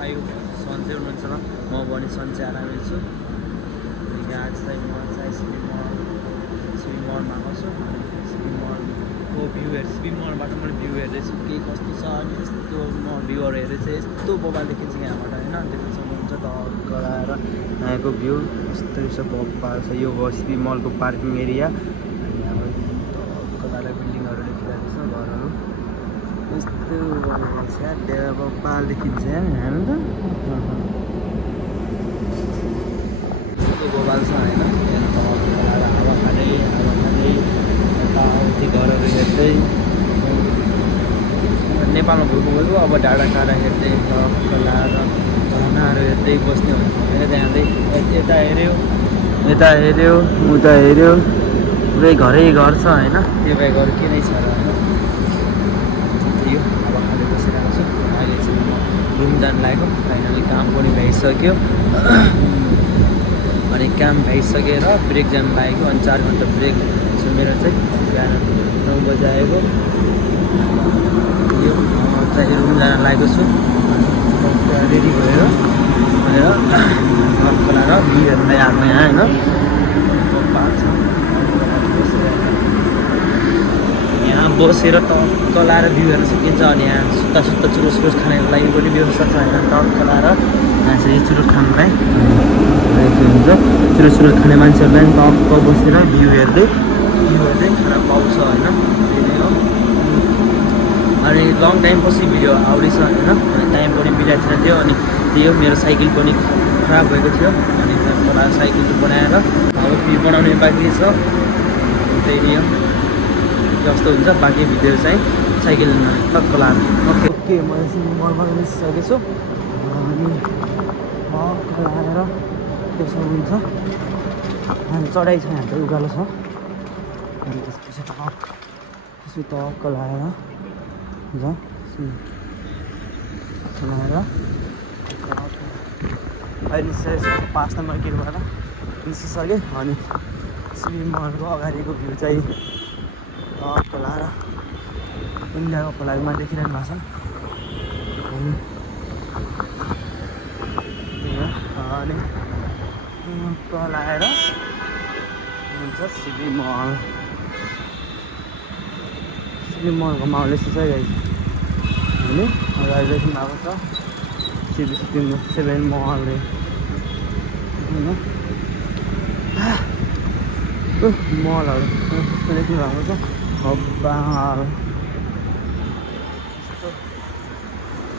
आयो सन्चै हुनुहुन्छ र म पनि सन्चै आरामै छु। आज चाहिँ म चाहिँ सिबी मलमा आएको छु। सिबी मलको भ्यू हेर्छु, सिबी मलबाट मैले भ्यू हेर्दैछु के कस्तो छ। अनि यस्तो म भ्यूहरू हेरेर चाहिँ यस्तो बबाल देखिन्छ यहाँबाट होइन। देख्न सक्नुहुन्छ टक्क लगाएर यहाँको भ्यू यस्तो छ, बबाल छ। यो हो सिबी मलको पार्किङ एरिया। अनि यहाँबाट टक्क लगाएर बिल्डिङहरू देखिरहेको छ, घरहरू यस्तो बबाल देखिन्छ यहाँ त यस्तो बबाल छ होइन। हावा खाँदै यताउति घरहरू हेर्दै नेपालमा गएको अब डाँडा काँडा हेर्दै टक्क लाएर झरनाहरू हेर्दै बस्ने हुन्छ। हेर्दै यता हेऱ्यो उता हेऱ्यो पुरै घरै घर छ होइन। त्यो बाहेक अरू के नै छ र होइन। यो अब खाँदै बसिरहेको छु। अहिले चाहिँ म रुम जानु लागेको, फाइनली काम पनि भइसक्यो। अनि काम भइसकेर ब्रेक जानु लागेको। अनि 4 घन्टा ब्रेक छ मेरो चाहिँ। बिहान 9 बजे आएको। यो चाहिँ रुम जान लागेको छु। रेडी भएर खोलाएर भ्यू हेर्दै आएको यहाँ होइन। यहाँ बसेर टक्क लाएर भ्यू हेर्न सकिन्छ। अनि यहाँ सुत्ता चुरोस खानेको लागि पनि व्यवस्था छ होइन। टक्क लाएर यहाँ चाहिँ चुरोस खानुलाई हुन्छ। चुरोस खाने मान्छेहरूलाई टक्क बसेर भ्यू हेर्दै खाना पाउँछ होइन। अनि लङ टाइम पछि भिडियो आउँदैछ होइन। टाइम पनि मिलाएको थिएन थियो। अनि त्यो मेरो साइकल पनि खराब भएको थियो। अनि साइकल बनाएर अब फेरि बनाउने बाँकी छ। त्यही नियम जस्तो हुन्छ। बाँकी भिडियो चाहिँ साइकलमा टक्क लाएर ओके म मलमा निस्किसकेको छु। अनि टक्क लाएर त्यसो हुन्छ। अनि चढाइ छ यहाँ चाहिँ उकालो छ। अनि त्यसपछि टक्क लाएर अहिले चाहिँ 5 नम्बर गेटबाट निस्किसक्यो। अनि सिबी मलको अगाडिको भ्यू चाहिँ टक्क लाएर इन्डियाको फ्ल्यागमा देखिरहनु भएको छ। अनि टक्क लाएर हुन्छ सिबी मलको माहौल यस्तो छ गाइस होइन। अगाडि देखिनु भएको छ सिबी मल होइन। मलहरू यस्तो देख्नु भएको छ। बबाल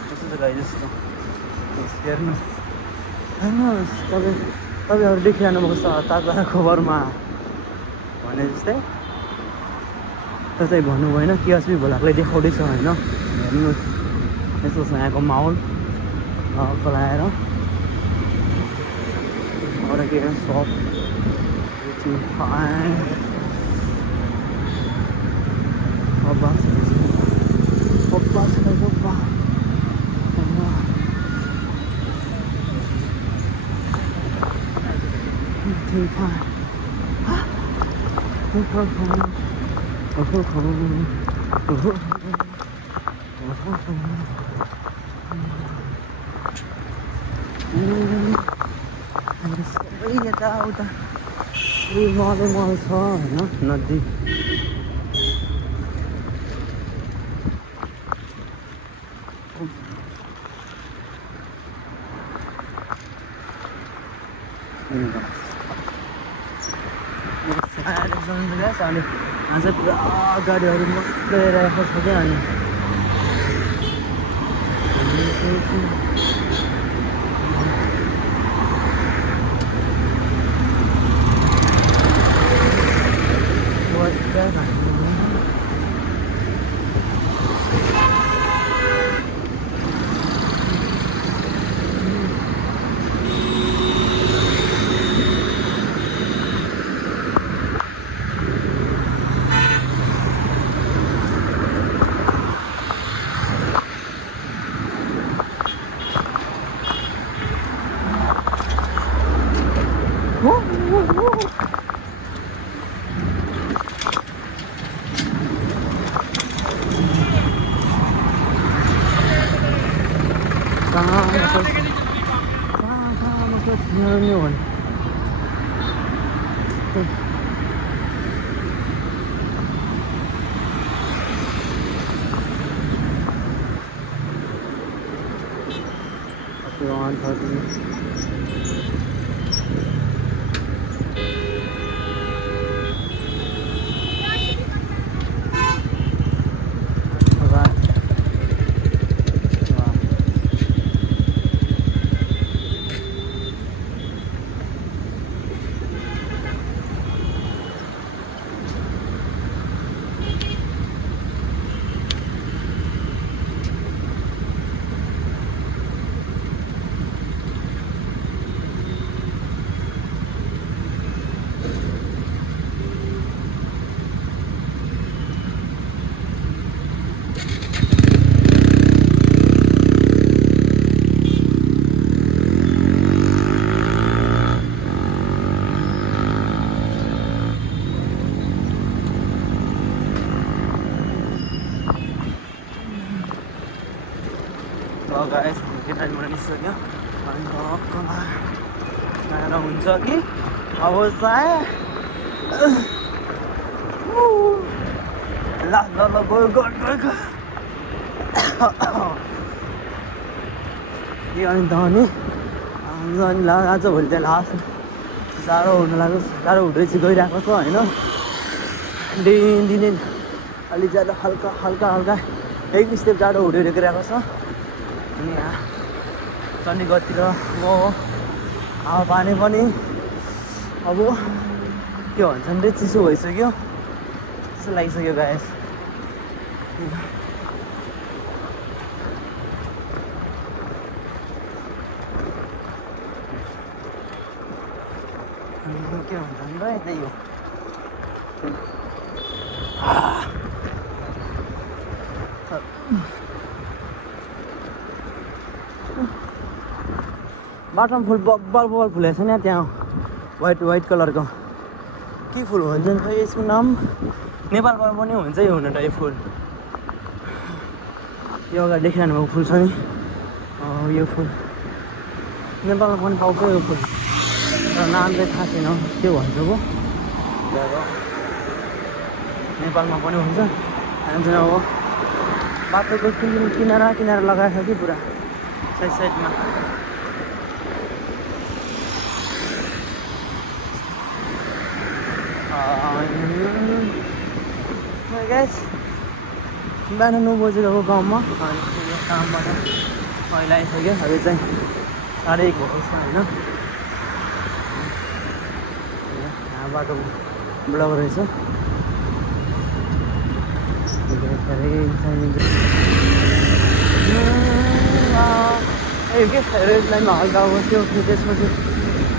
यस्तो छ गाइस। यस्तो हेर्नुहोस् तपाईँहरू देखिरहनु भएको छ ताजा खबरमा भने जस्तै। त्यो चाहिँ भन्नु भएन कि अस्ति भोलालाई देखाउँदैछ होइन। हेर्नुहोस् यस्तो छ यहाँको माहौल टक्क लगाएर। अरू के सब फाइन सबै यताउता मल छ होइन। नदी अनि आज पुरा गाडीहरू मस्त रहेको छ क्या। अनि कहाँ मतलब नि हो भने guys, mungkin ada manusianya karena हुन्छ कि अब saya ल गयो यो अनि त अनि आज भोलि चाहिँ लास्ट जाडो हुन लाग्यो जाडो हुँदै चाहिँ गइरहेको छ होइन दिनै अलि ज्यादा हल्का एक स्टेप जाडो हुँदै गइरहेको छ अनि यहाँ चण्डीगढतिर हावापानी पनि अब के भन्छन् रे चिसो भइसक्यो त्यस्तो लागिसक्यो गाइस के भन्छन् र त्यही हो बाटोमा फुल बब्बल फुलेको छ नि त्यहाँ वाइट कलरको के फुल भन्छ खै यसको नाम नेपालमा पनि हुन्छ यो हुन त यो फुल यो अगाडि देखिरहनु भएको फुल छ नि यो फुल नेपालमा पनि पाउँछ यो फुल तर नाम चाहिँ थाहा छैन के भन्छ पो नेपालमा पनि हुन्छ अनि अब बाटोको किनारा लगाएको छ कि पुरा साइडमा गाइस बिहान 9 बजे गएको गाउँमा अनि कामबाट अहिले आइसक्यो अहिले चाहिँ 1:30 भएको छ होइन यहाँ बाटो ब्लक रहेछ के रेड लाइनमा हल्का बस्यो त्यसपछि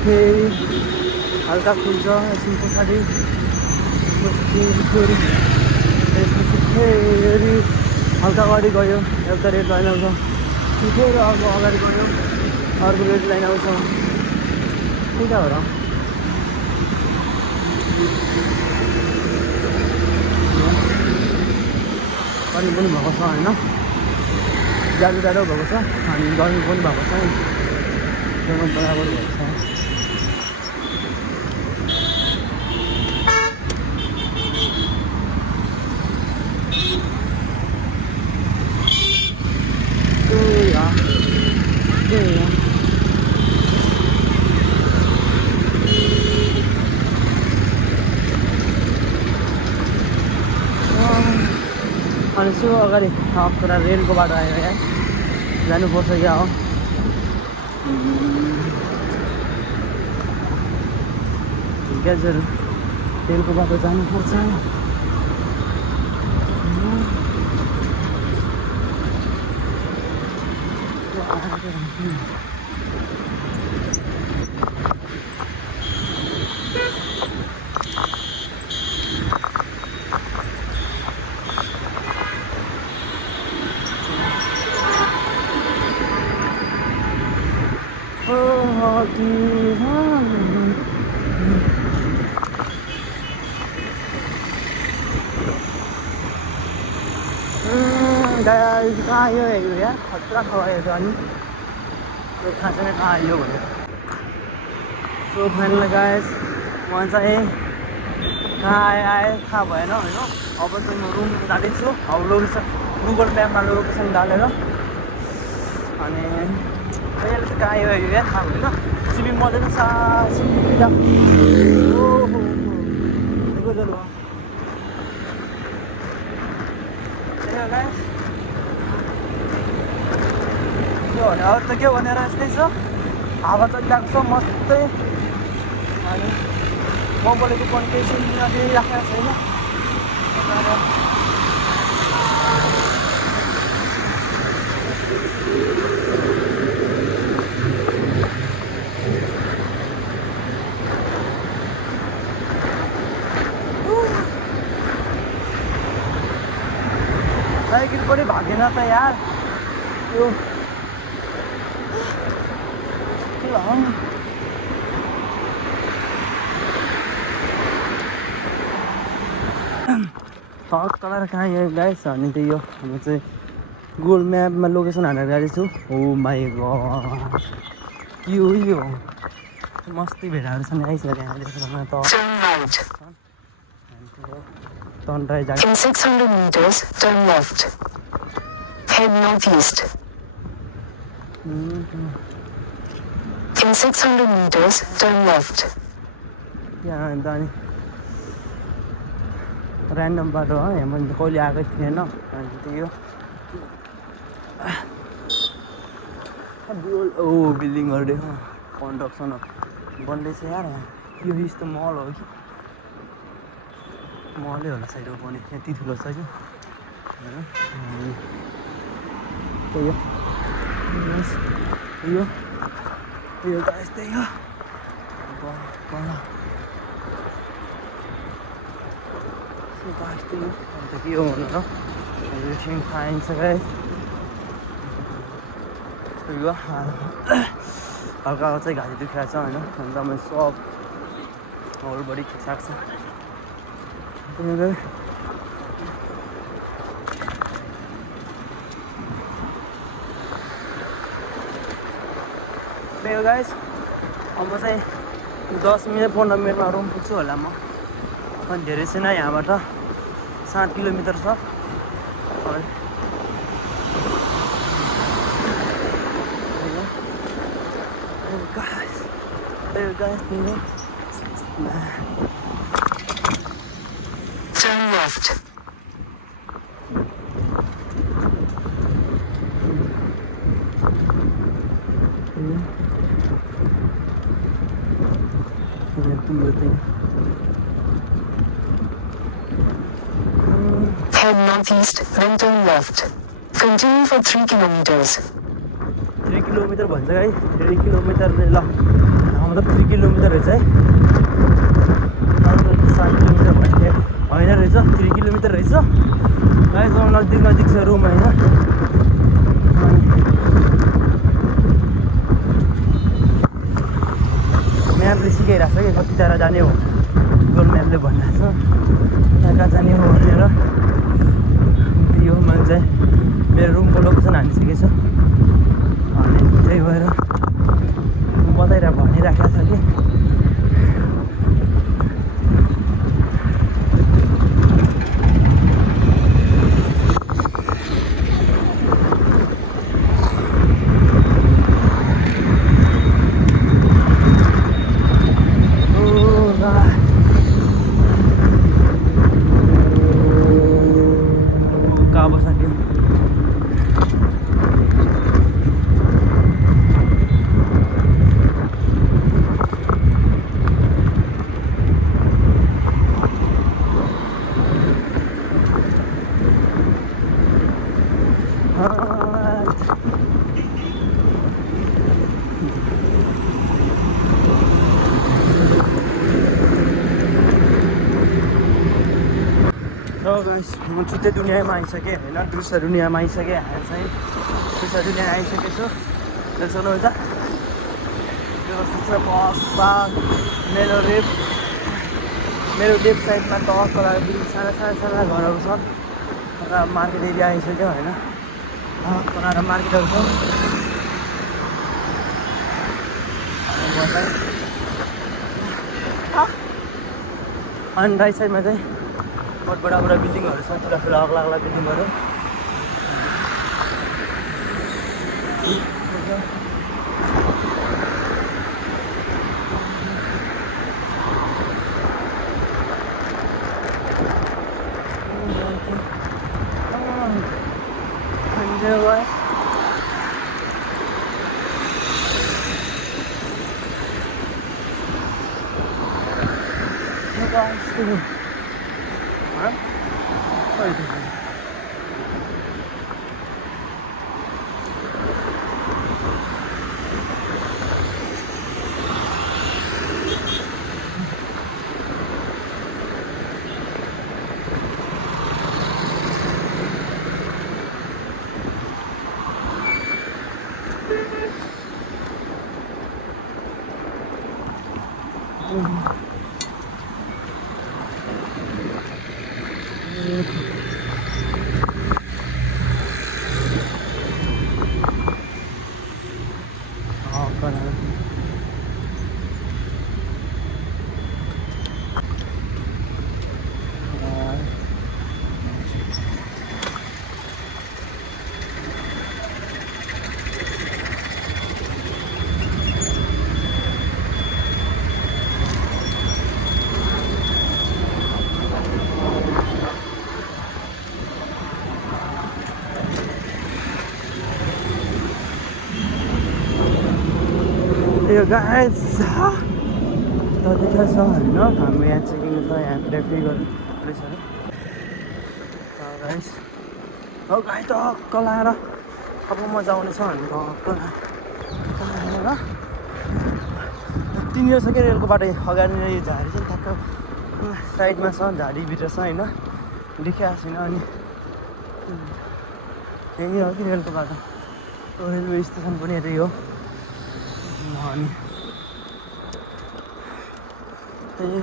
फेरि हल्का खुल्छ एकछिन पछाडि त्यसपछि फेरि हल्का अगाडि गयो एउटा रेड लाइन आउँछ फेरि अर्को अगाडि गयो अर्को रेड लाइन आउँछ त्यही त हो र गर्मी पनि भएको छ होइन जाडो भएको छ अनि गर्मी पनि भएको छ त्यो बराबर भएको छ अनि यसो अगाडि पुरा रेलको बाटो आयो यहाँ जानुपर्छ क्या हो ग्यासहरू रेलको बाटो जानुपर्छ गाइस कहाँ यो हेर्नु यार खतरा छ यो अनि त्यो थाहा छैन कहाँ आइयो भनेर। सो फाइनल गाइस म चाहिँ कहाँ आएँ थाहा भएन होइन। अब चाहिँ म रुम जाँदैछु। अब लोकेसन गुगल म्यापमा लोकेसन डालेर अनि अहिले चाहिँ कहाँ आयो यार थाहा भएन। सिबी मजाले सिधा ओहो चलो गाइस यो भने अरू त के भनेर यस्तै छ। हावा चलिरहेको छ मस्तै अनि म बोलेको पनि केही सुनिराखेको छैन। साइकल पनि भागेन त यार यो के भनौँ। तल कहाँ यो गाइस अनि त्यही हो म चाहिँ गुगल म्यापमा लोकेसन हालेर जाँदैछु। हो माई गॉड के हो यो मस्ती भेडाहरू छन् आइसक्यो यहाँ देख्न त turn right. In 600 meters, turn left. Head northeast. In 600 meters, turn left. यहाँ अन्त अनि ऱ्यान्डम बाटो हो यहाँ मैले कहिले आएकै थिएन अनि त्यही हो। ओ बिल्डिङहरू देख कन्स्ट्रक्सन बन्दैछ यार। यो यस्तो मल हो कि मलै होला साइड हो पनि यति ठुलो छ कि होइन। त्यही हो यो त यस्तै हो यस्तै हो अन्त के हो भनेर एभ्रिथिङ फाइन छ गाइस। त्यही हो हल्का चाहिँ घाँटी दुखेको छ होइन अन्त मैले सब होल बडी खिचाएको छ। त्यही हो गाइस अब चाहिँ 10 मिनट 15 मिनटमा रुम पुग्छु होला म। अनि धेरै छैन यहाँबाट 7 किलोमिटर छ। Turn left. Head northeast, then turn left. Continue for 3 kilometers. 3 kilometre भन्छ है 3 किलोमिटर ल मतलब 3 किलोमिटर रहेछ है। 7 किलोमिटर भन्ने होइन रहेछ 3 किलोमिटर रहेछ गाइस। नजिक छ रुम होइन। म्यापले सिकाइरहेको छ कि कति टाढा जाने हो गुगल म्यापले भनिरहेको छ कहाँ कहाँ जाने हो भनेर। यो मैले चाहिँ मेरो रुमको लोकेसन हालिसकेको छु अनि त्यही भएर भनिराखेको छ कि म छुट्टै दुनियाँमा आइसकेँ होइन। दूसरा दुनियाँमा आइसकेँ यहाँ चाहिँ दूसरा दुनियाँ आइसकेको छु। देख्नुहुन्छ मेरो लेफ्ट साइडमा तल साना घरहरू छ र मार्केट एरिया आइसक्यो होइन। तल मार्केटहरू छ पर्छ अनि राइट साइडमा चाहिँ बहुत बडा बिल्डिङहरू छ ठुला अग्ला बिल्डिङहरू यो गाइस देखा छ होइन हाम्रो यहाँ चेकिङ छ यहाँ ट्राफिकहरू पुलिसहरू गाइस हो गाई त हक्क लाएर अब मजा आउने छ भने त हक्क लाएर तिनीहरू छ क्या रेलको बाटो अगाडिनिर यो झाडी चाहिँ ठ्याक्क साइडमा छ झाडीभित्र छ होइन देखिरहेको छैन अनि यही हो कि रेलको बाटो रेलवे स्टेसन पनि यतै हो अनि त्यही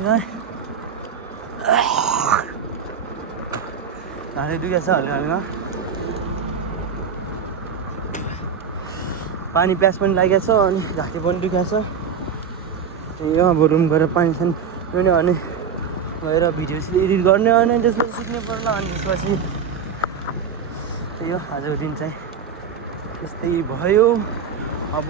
घाँटी दुखेको छ हल्का पानी प्यास पनि लागेको छ अनि घाँटी पनि दुखेको छ त्यही हो अब रुम गएर पानी सानी पिउने अनि गएर भिडियो एडिट गर्ने अनि त्यसपछि सुत्ने पर्ला अनि त्यसपछि त्यही हो आजको दिन चाहिँ त्यस्तै भयो अब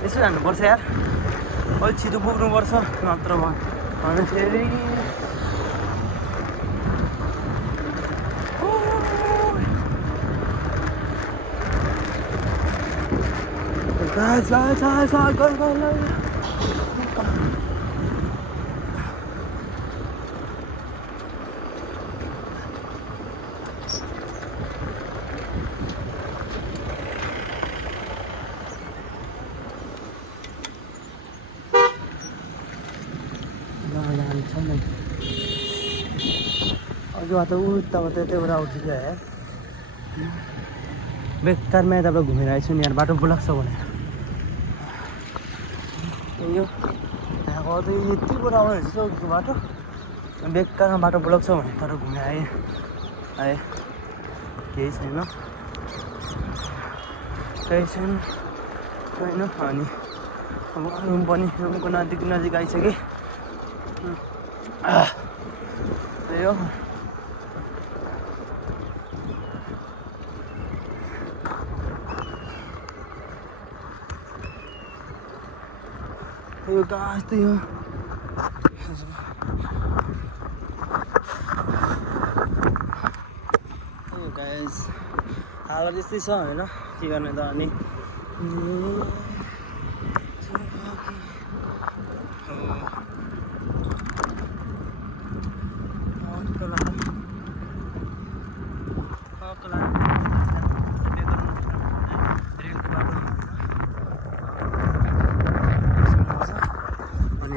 यसो जानुपर्छ यार अलिक छिटो पुग्नुपर्छ नत्र भने फेरि अझ उताबाट त्यहाँबाट आउँछ क्या यार बेकारमा यताबाट घुमेर आइछु नि यार बाटो ब्लक छ भनेर यो त्यहाँको अझै यतिबाट आउने रहेछ बाटो बेकारमा बाटो ब्लक छ भने तर घुमेर आएँ केही छैन अनि अब रुम पनि रुमको नजिक आइसकेँ त्यही हो यो गाछ त यो गाइस हालत यस्तै छ होइन के गर्ने त अनि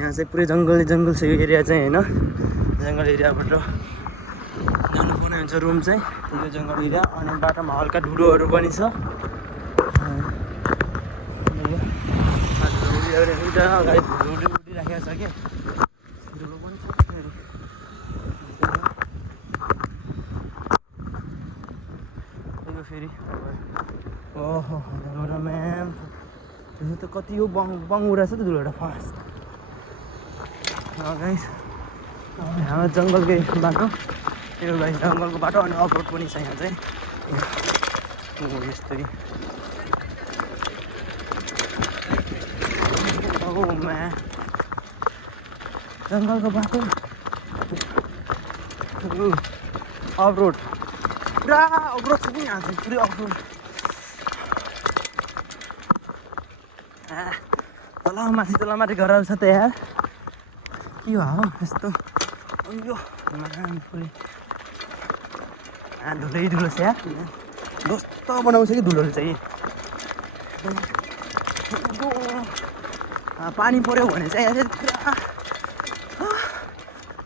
यहाँ चाहिँ पुरै जङ्गल छ यो एरिया चाहिँ होइन जङ्गल एरियाबाट जानुपर्ने हुन्छ रुम चाहिँ यो जङ्गल एरिया अनि बाटोमा हल्का धुलोहरू पनि छ उडिराखेको छ कि धुलो पनि छ त कति हो बङ्गु रहेछ त धुलो एउटा फास्ट गाइस यहाँ जङ्गलकै बाटो यो गाइस जङ्गलको बाटो अनि अफरोड पनि छ यहाँ चाहिँ यस्तै जङ्गलको बाटो अफरोड पुरा अफरोड छ नि यहाँ चाहिँ पुरै अफरोड तल माथि घरहरू छ त यार के हो यस्तो यो धुलै धुलो छ यार कस्तो बनाउँछ कि धुलोले चाहिँ पानी पऱ्यो भने चाहिँ पुरा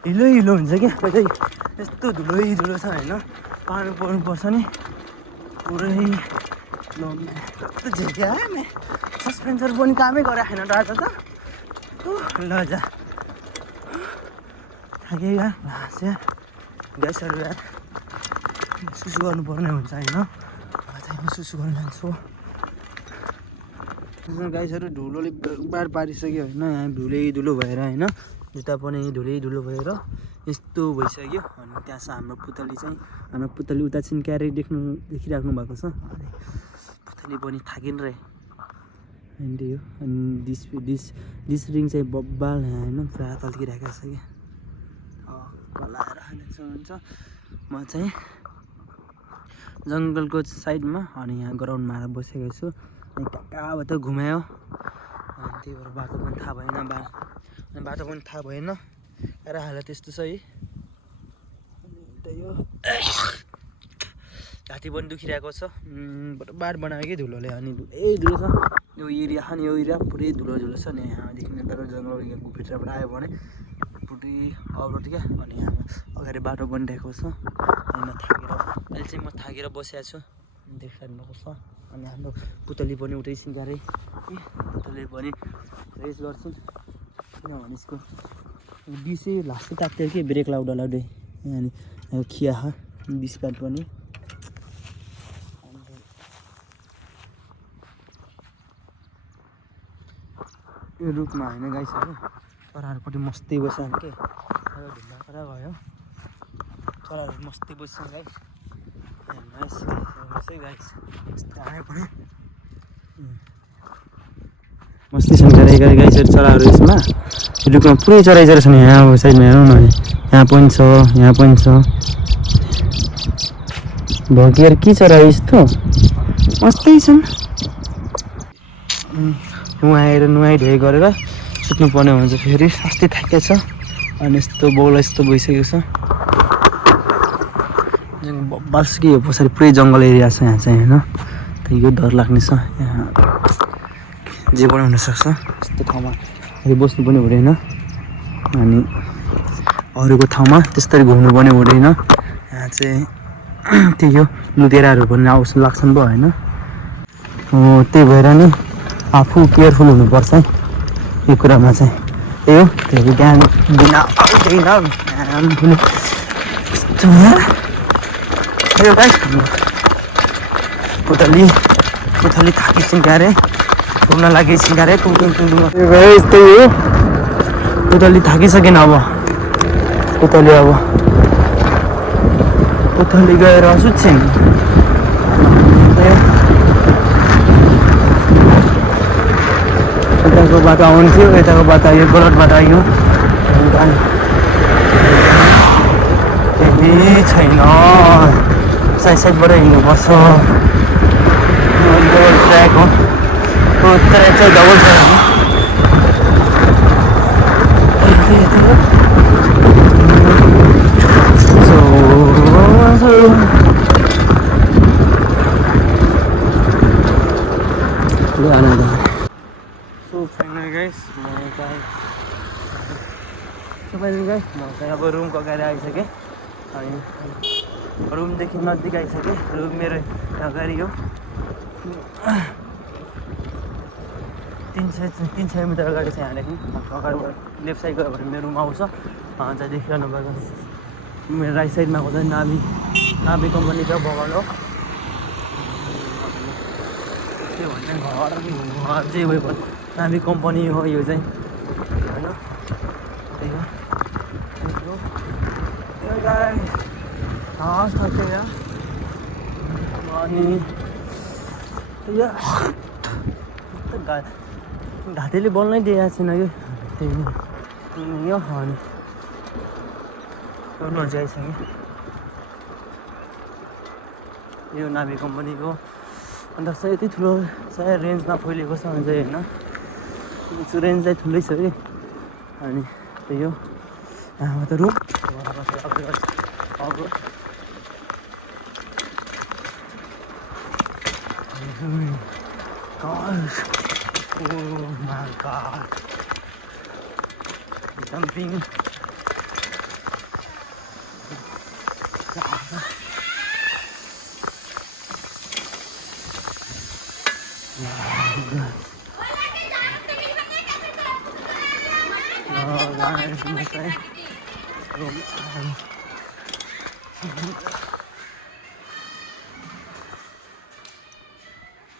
हिलो हिलो हुन्छ क्या चाहिँ यस्तो धुलै धुलो छ होइन पानी पर्नुपर्छ नि पुरै कस्तो झेक्या सस्पेन्सर पनि कामै गरेको छैन राजा त ल जा थाक्यो यार लास यार ग्यासहरू यार सुसु गर्नुपर्ने हुन्छ होइन चाहिँ म सुसु गर्नु जान्छु गाइसहरू धुलोले बार पारिसक्यो होइन यहाँ धुलै धुलो भएर होइन जुत्ता पनि धुलै धुलो भएर यस्तो भइसक्यो अनि त्यहाँ छ हाम्रो पुतली उता चाहिँ क्यारेक देखिराख्नु भएको छ अनि पुतली पनि थाकिन रहे अनि त्यही हो अनि डिस रिङ चाहिँ बब्बाल होइन पुरा तल्किरहेको छ कि कलाएर हुन्छ म चाहिँ जङ्गलको साइडमा अनि यहाँ ग्राउन्डमा आएर बसेको छु अनि कहाँबाट घुमायो अनि त्यही भएर बाटो पनि थाहा भएन र हालत यस्तो छ है त्यही हो छाती पनि दुखिरहेको छ बार बनायो कि धुलोले अनि धुलो छ यो एरिया अनि यो एरिया पुरै धुलो छ नि यहाँदेखि तर जङ्गलको भित्रबाट आयो भने पुरै अवरोड क्या अनि यहाँ अगाडि बाटो बनिरहेको छ अनि अहिले चाहिँ म थाकेर बसेको छु देखिरहनु भएको छ अनि हाम्रो पुतली पनि उठै सिँगारै पुतली पनि रेस गर्छन् किनभने यसको बिसै लास्टै तात्यो कि ब्रेक लाउँदै अनि खिया बिस काट पनि यो रुखमा होइन गाइसहरू चराहरूपट्टि मस्तै बस्छन् के ढुङ्गा करा भयो चराहरू मस्तै बस्छन् गाइस गाइस आयो पनि मस्ती छन् गरे गाइसहरू चराहरू यसमा रुखमा पुरै चरा छन् यहाँ अब साइडमा हेरौँ न यहाँ पनि छ भगिएर के चरा यस्तो मस्तै छन् नुहाएर नुहाइधुवाइ गरेर सुत्नु पर्ने हुन्छ फेरि अस्ति थाकेको छ अनि यस्तो बौला यस्तो भइसकेको छ बस कि यो पछाडि पुरै जङ्गल एरिया छ यहाँ चाहिँ होइन त्यही यो डर लाग्ने छ यहाँ जे पनि हुनसक्छ यस्तो ठाउँमा बस्नु पनि हुँदैन अनि अरूको ठाउँमा त्यसरी घुम्नु पनि हुँदैन यहाँ चाहिँ त्यही हो लुतेराहरू पनि आउँछ लाग्छन् पो होइन त्यही भएर नि आफू केयरफुल हुनुपर्छ है यो कुरामा चाहिँ त्यही हो त्यही ध्यान दिन आउँदैन पुतली थाकी सिँगारे घुम्न लागि सिँगारे यस्तै हो पुतली थाकिसकेन अब पुतली गएर सुत्छिन् यताको बाटो आउँथ्यो यताको बाटो आयो गलत आयो त्यति छैन साइडबाट हिँड्नुपर्छ डबल ट्र्याक हो ट्र्याक चाहिँ डबल छ फाइनल गाइस म चाहिँ अब रुमको अगाडि आइसकेँ अनि रुमदेखि नजिक आइसकेँ रुम मेरो अगाडि हो 300 मिटर अगाडि चाहिँ यहाँदेखि अगाडिबाट लेफ्ट साइड गयो भने मेरो रुम आउँछ चाहिँ देखिरहनु भएको मेरो राइट साइडमा आउँछ नाभी कम्पनी छ बगान हो के भन्छ घर चाहिँ उयो नामी कम्पनी हो यो चाहिँ होइन त्यही हो हस् थक्यो यहाँ अनि घाँटीले बोल्नै दिएको छैन कि त्यही यो अनि गर्नु आइसक्यो यो नाभी कम्पनीको अन्त चाहिँ यति ठुलो चाहिँ रेन्जमा फैलिएको छ भने चाहिँ होइन रेन्ज चाहिँ ठुलै छ कि अनि त्यही हो यहाँ त room Gosh. Oh my god. Jumping.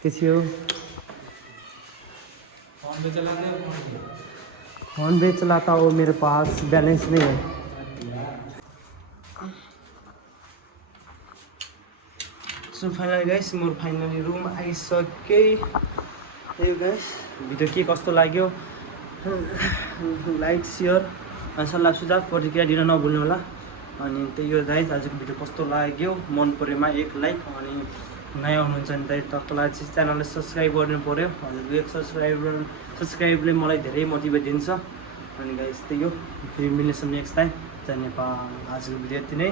कैसी हो फोन पे चलाता हो मेरे पास बैलेंस नहीं है सो फाइनली गाइस म फाइनली रुम आइसके यो गाइस भिडियो के कस्तो लाग्यो लाइक सेयर अनि सल्लाह सुझाव प्रतिक्रिया दिन नभुल्नु होला अनि त्यही हो गाइस आजको भिडियो कस्तो लाग्यो मन परेमा एक लाइक अनि नयाँ हुनुहुन्छ भने तललाई चाहिँ च्यानललाई सब्सक्राइब गर्नु पऱ्यो हजुरको एक सब्सक्राइबले मलाई धेरै मोटिभेट दिन्छ अनि गाइस त्यही हो फेरि मिल्नेछौँ नेक्स्ट टाइम जय नेपाल आजको भिडियो यति नै